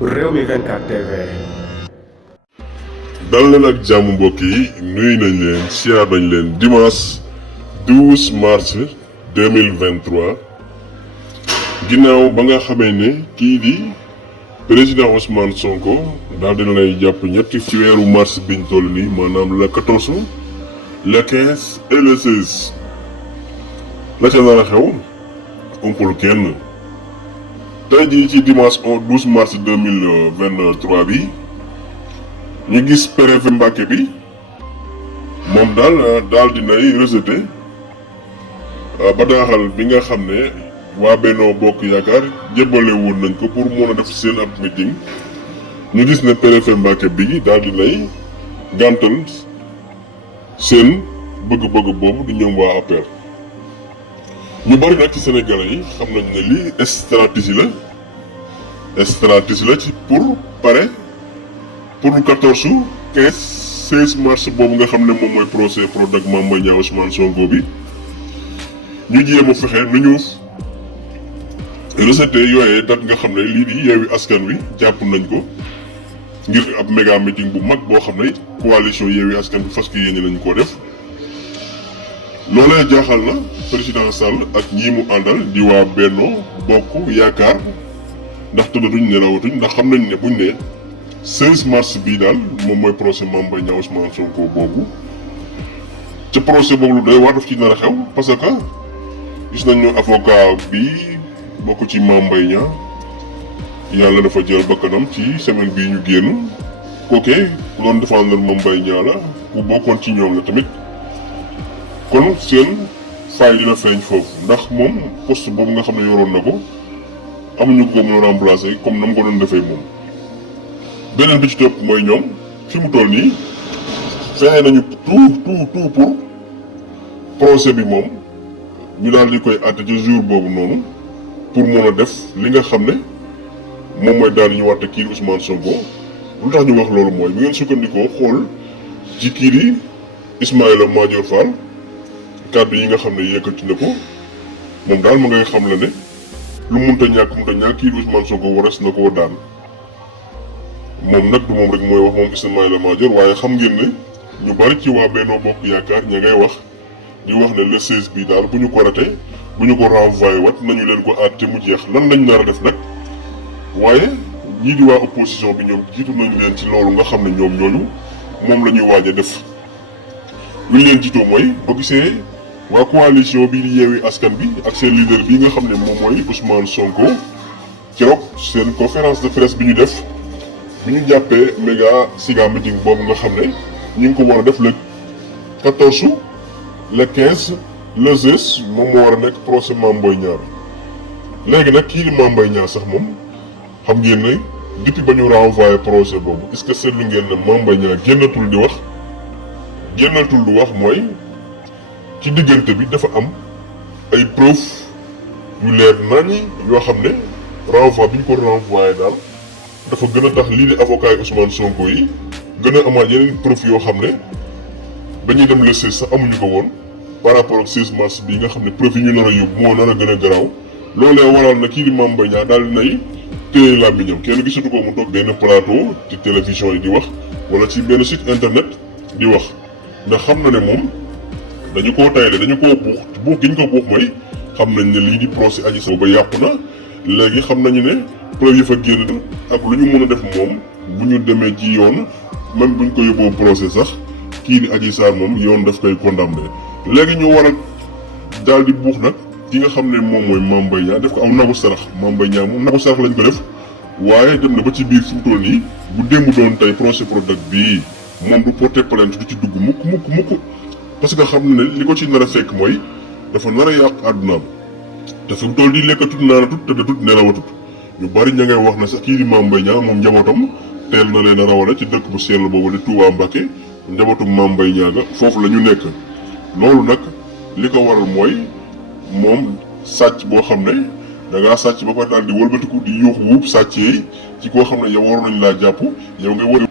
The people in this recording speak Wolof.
Rewmi 24 TV. dal leen ak jàmm mbokk yi nuyu nañ leen siyaar nañ leen dimanche 12 mars 2023 ginnaaw ba nga xamee ne kii di président Ousmane Sonko daal dina lay jàpp ñetti ci weeru mars biñ toll nii maanaam le 14 le 15 et le 16 la ca nar a xew umpul kenn. tey jii ci dimanche 12 mars 2023 bi ñu gis Prefet Mbacke bi moom daal dinay rejeté bataaxal bi nga xam ne waa Benno Bokk Yaakaar jébbale woon nañ ko pour mën a def seen ab meeting. ñu gis ne Prefet Mbacke bi daal dinay gàntal seen bëgg-bëgg boobu di ñoom waa APR. ñu bari nag ci Sénégalais yi xam nañ ne lii stratégie la ci pour le 14 15 16 mars boobu nga xam ne moom mooy procès Prodac Mame Mbaye Niang Ousmane Sonko bi ñu jéem a fexe nu ñu rejeté yooyee date nga xam ne lii di Yewwi Askan Wi jàpp nañ ko ngir ab méga meeting bu mag boo xam ne coalition Yewwi Askan Wi fas yéene nañ koo def. loolee jaaxal na président Sall ak ñii mu àndal di waa Benno Bokk Yaakaar ndax tëddatuñ nelawatuñ ndax xam nañ ne buñ ne 16 mars bii daal moom mooy procès Mame Mbaye Niang Ousmane Sonko boobu ca procès boobu lu doy waar daf ci nar a xew parce que gis nañu avocat bi bokk ci Mame Mbaye Niang yàlla dafa jël bakkanam ci semaine bii ñu génn kookee ku doon défendre Mame Mbaye Niang la ku bokkoon ci ñoom la tamit. kon seen faay dina feeñ foofu ndax moom poste boobu nga xam ne yoroon na ko amuñu ko mën a remplacer comme na mu ko doon defee moom. beneen bi ci topp mooy ñoom fi mu toll nii fexe nañu tout pour procès bi moom ñu daal di koy àtte ci jour boobu noonu pour mën a def li nga xam ne moom mooy daal di ñu wàtte kii di Ousmane Sonko. lu tax ñu wax loolu mooy bu ngeen sukkandikoo xool ci kii di Ismaïla Madior Fall. kàddu yi nga xam ne yëkkati na ko moom daal ma ngay xam la ne lu munta ñàkk kii di Ousmane Sonko waras na koo daan moom nag du moom rek mooy wax moom Ismaïla Madior waaye xam ngeen ne ñu bari ci waa Benno Bokk Yaakaar ña ngay wax di wax ne le 16 bi daal bu ñu ko raté bu ñu ko renvoyé wat nañu leen ko àtte mu jeex lan lañ nar a def nag waaye ñii di waa opposition bi ñoom jiitu nañu leen ci loolu nga xam ne ñoom ñooñu moom la ñuy waaj a def lu ñu leen jiitoo mooy boo gisee waa coalition bii di Yewwi Askan Bi ak seen leader bii nga xam ne moom mooy Ousmane Sonko keroog seen conférence de presse bi ñu def bi ñu jàppee méga siga meeting boobu nga xam ne ñu ngi ko war a def le 14 le 15 le 16 moom moo war a nekk procès Mame Mbaye Niang bi. léegi nag kii di Mame Mbaye Niang sax moom xam ngeen ne depuis ba ñu renvoyé procès boobu est-ce que seetlu ngeen ne Mame Mbaye Niang génnatul di wax mooy. ci diggante bi dafa am ay preuve yu leer nañi yoo xam ne renvoi bi ñu ko renvoyé daal dafa gën a tax lii di avocat yi Ousmane Sonko yi gën a amaat yeneen preuve yoo xam ne ba ñuy dem le 16 sax amuñu ko woon par rapport ak 16 mars bii nga xam ne preuve yi ñu nar a yóbbu moo nar a gën a garaaw. loolee waral na kii di Mame Mbaye Niang daal di nay téye làmmiñam kenn gisatu ko mu toog benn plateau ci télévision yi di wax wala ci benn site internet di wax ndax xam na ne moom. dañu koo tayle dañu koo buux gi ñu ko buux mooy xam nañ ne lii di procès Adji Sarr ba yàqu na léegi xam nañu ne preuve yi fa génn ak lu ñu mën a def moom bu ñu demee ci yoon même buñ ko yóbboo procès sax kii di Adji Sarr moom yoon daf koy condamné. léegi ñu war a daal di buux nag ki nga xam ne moom mooy Mame Mbaye Niang def ko am nagu sarax Mame Mbaye Niang moom nagu sarax lañ ko def waaye dem na ba ci biir fi mu toll nii bu démb doon tey procès Prodac bii moom du porter plainte du ci dugg mukk. parce que xam na ne li ko ci nar a fekk mooy dafa nar a yàq àddunaam te fi mu toll di lekkatut naanatut tëddatut nelawatut ñu bari ña ngay wax ne sax kii di Mame Mbaye Niang moom njabootam teel na leen a rawale ci dëkk bu sell boobu di Touba Mbacke njabootu Mame Mbaye Niang ga foofu la ñu nekk. loolu nag li ko waral mooy moom sàcc boo xam ne da ngaa sàcc ba pare daal di wëlbatiku di yuux wuub sàccee ci koo xam ne yow waroon nañ laa jàpp yow nga